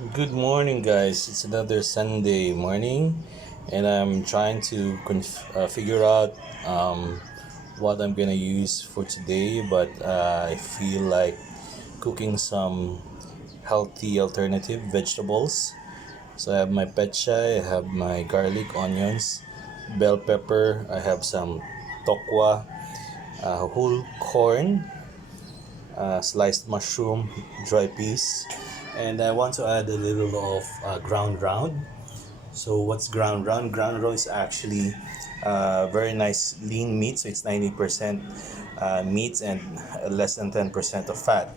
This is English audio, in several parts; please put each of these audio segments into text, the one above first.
Good morning, guys. It's another Sunday morning, and I'm trying to figure out what I'm gonna use for today. But I feel like cooking some healthy alternative vegetables. So I have my pechay, I have my garlic, onions, bell pepper. I have some tokwa, whole corn, sliced mushroom, dry peas, and I want to add a little of ground round. So what's ground round? Ground round is actually very nice lean meat. So it's 90% meat and less than 10% of fat.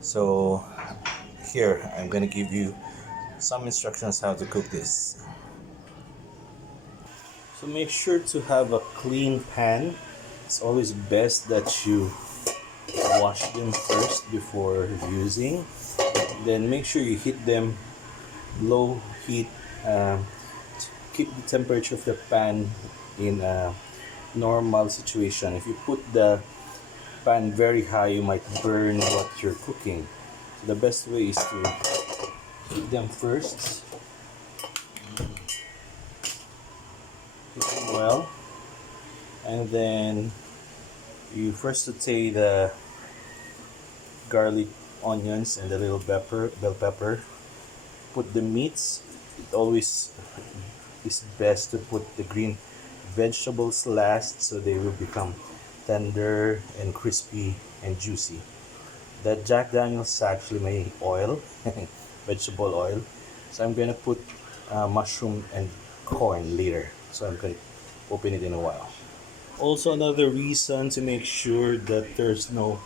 So here I'm gonna give you some instructions how to cook this. So make sure to have a clean pan. It's always best that you wash them first before using. Then make sure you heat them low heat. Keep the temperature of the pan in a normal situation. If you put the pan very high, you might burn what you're cooking. So the best way is to heat them first, heat them well, and then you first saute the garlic, onions, and the little bell pepper. Put the meats. It always is best to put the green vegetables last so they will become tender and crispy and juicy. The Jack Daniels is actually my oil, vegetable oil. So I'm gonna put mushroom and corn later. So I'm gonna open it in a while. Also, another reason to make sure that there's no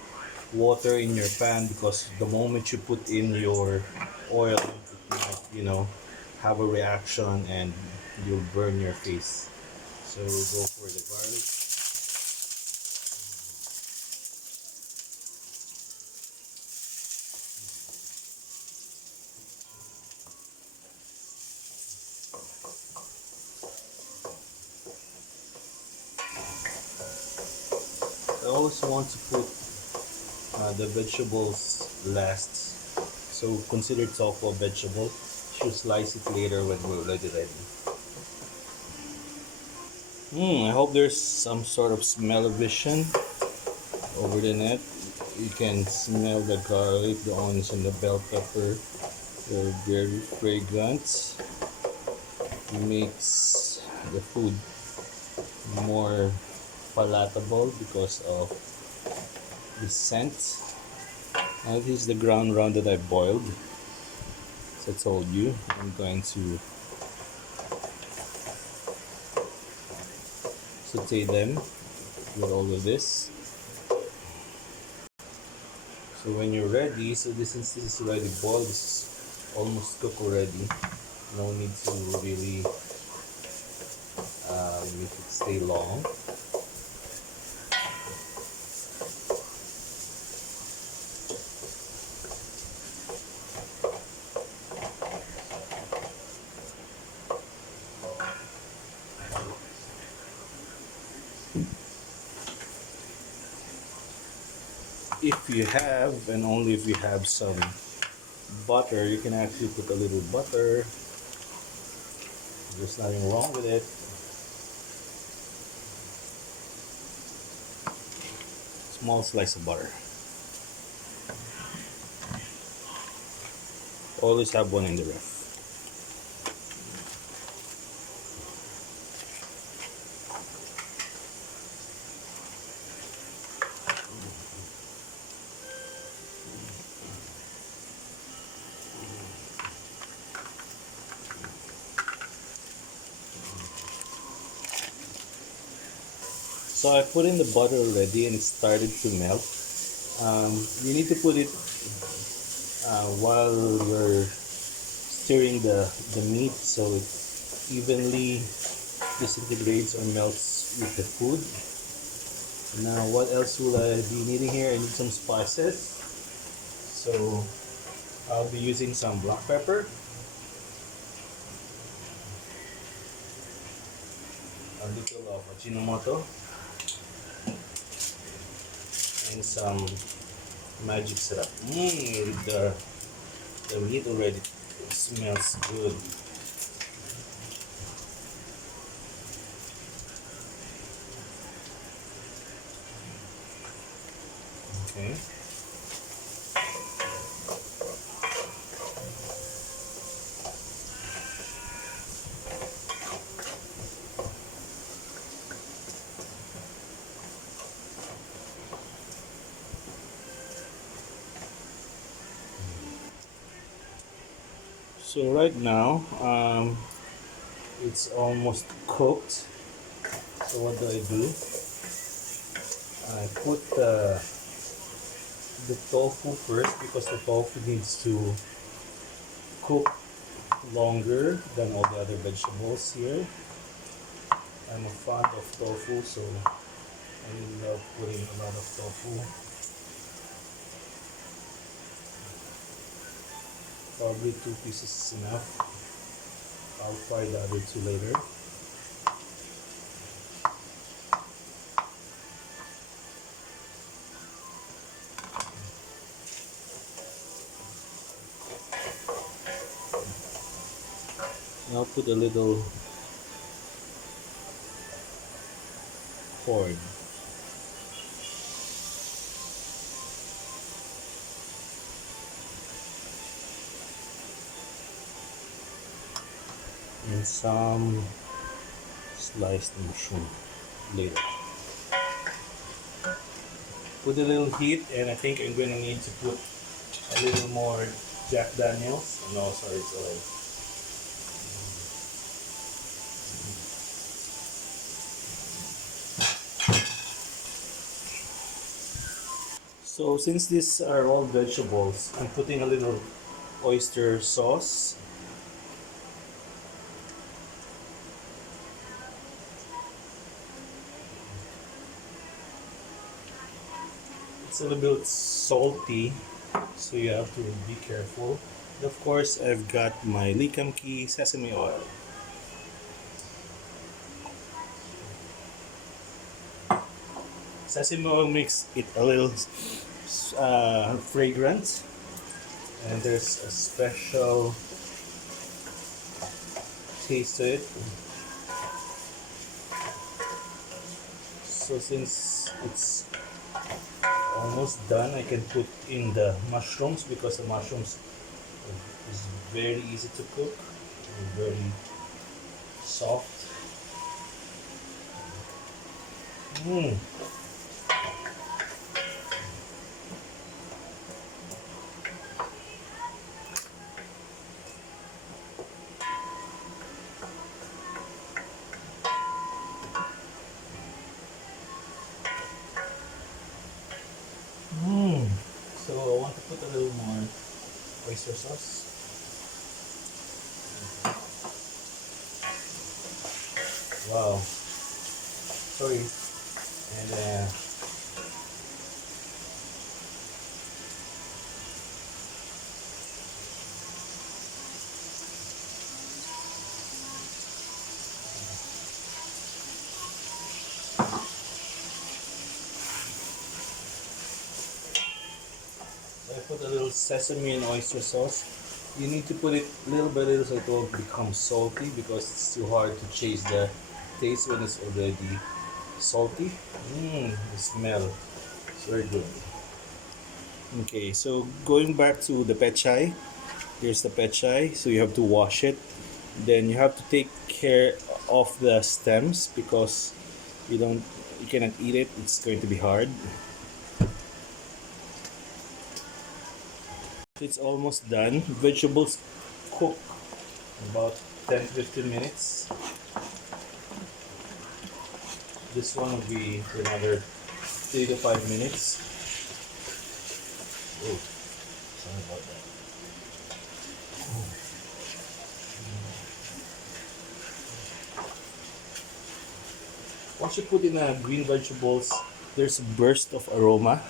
water in your pan, because the moment you put in your oil, it might, have a reaction and you'll burn your face. So go for the garlic. I always want to put the vegetables last. So consider tofu a vegetable. Should slice it later when we're already ready. I hope there's some sort of smell of vision over the net. You can smell the garlic, the onions, and the bell pepper. They're very fragrant. It makes the food more palatable because of the scent. Now this is the ground round that I boiled. As I told you, I'm going to saute them with all of this. So when you're ready, so since this is already boiled, this is almost cooked already. No need to really make it stay long. If you have, and only if you have some butter, you can actually put a little butter. There's nothing wrong with it. Small slice of butter. Always have one in the ref. So I put in the butter already and it started to melt. You need to put it while you're stirring the meat so it evenly disintegrates or melts with the food. Now what else will I be needing here? I need some spices. So I'll be using some black pepper, a little of Ajinomoto, and some magic syrup. The meat already It smells good. Okay. So right now, it's almost cooked. So what do I do? I put the tofu first because the tofu needs to cook longer than all the other vegetables here. I'm a fan of tofu, so I really love putting a lot of tofu. Probably 2 pieces is enough. I'll fry the other two later. And I'll put a little corn. And some sliced mushroom later. Put a little heat, and I think I'm gonna need to put a little more Jack Daniels. No, sorry, it's alright. So since these are all vegetables, I'm putting a little oyster sauce. It's a little bit salty, so you have to be careful. And of course, I've got my likamki sesame oil. Sesame oil makes it a little fragrant, and there's a special taste to it. So since it's almost done, I can put in the mushrooms because the mushrooms is very easy to cook and very soft. Mm. Mm. So I want to put a little more oyster sauce. Wow. Sorry. And I put a little sesame and oyster sauce. You need to put it little by little so it won't become salty because it's too hard to chase the taste when it's already salty. The smell. It's very good. Okay, so going back to the pechay, here's the pechay. So you have to wash it. Then you have to take care of the stems because you don't you cannot eat it. It's going to be hard. It's almost done. Vegetables cook about 10 to 15 minutes. This one will be another 3 to 5 minutes. Oh, sorry about that. Once you put in green vegetables, there's a burst of aroma.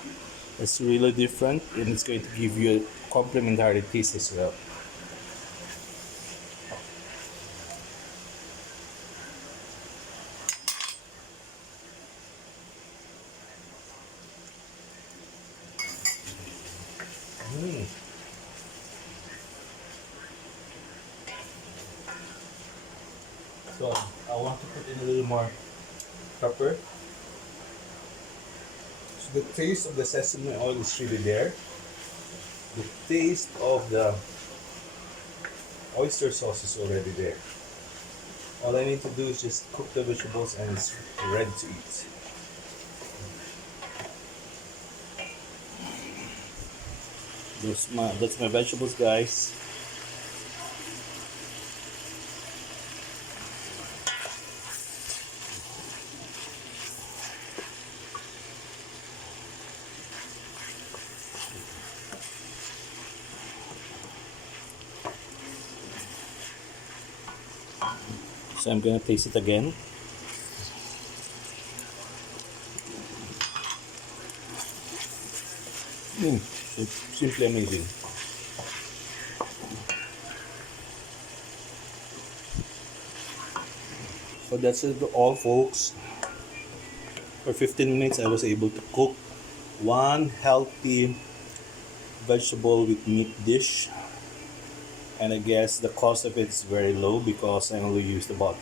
It's really different and it's going to give you a complementary taste as well. Mm. So I want to put in a little more pepper. So the taste of the sesame oil is really there. The taste of the oyster sauce is already there. All I need to do is just cook the vegetables and it's ready to eat. That's my vegetables, guys. So I'm gonna taste it again. Simply amazing. So that's it all, folks. For 15 minutes, I was able to cook one healthy vegetable with meat dish, and I guess the cost of it is very low because I only used about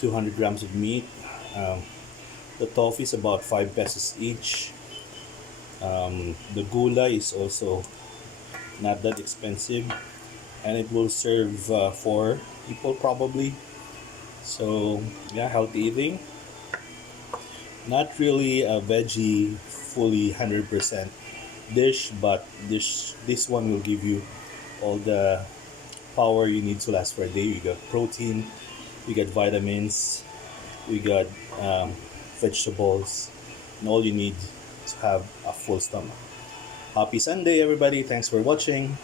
200 grams of meat. Um, the tofu is about 5 pesos each. The gula is also not that expensive, and it will serve 4 people probably. So yeah, healthy eating. Not really a veggie fully 100% dish, but this one will give you all the power you need to last for a day. We got protein, we got vitamins, we got vegetables, and all you need to have a full stomach. Happy Sunday, everybody! Thanks for watching.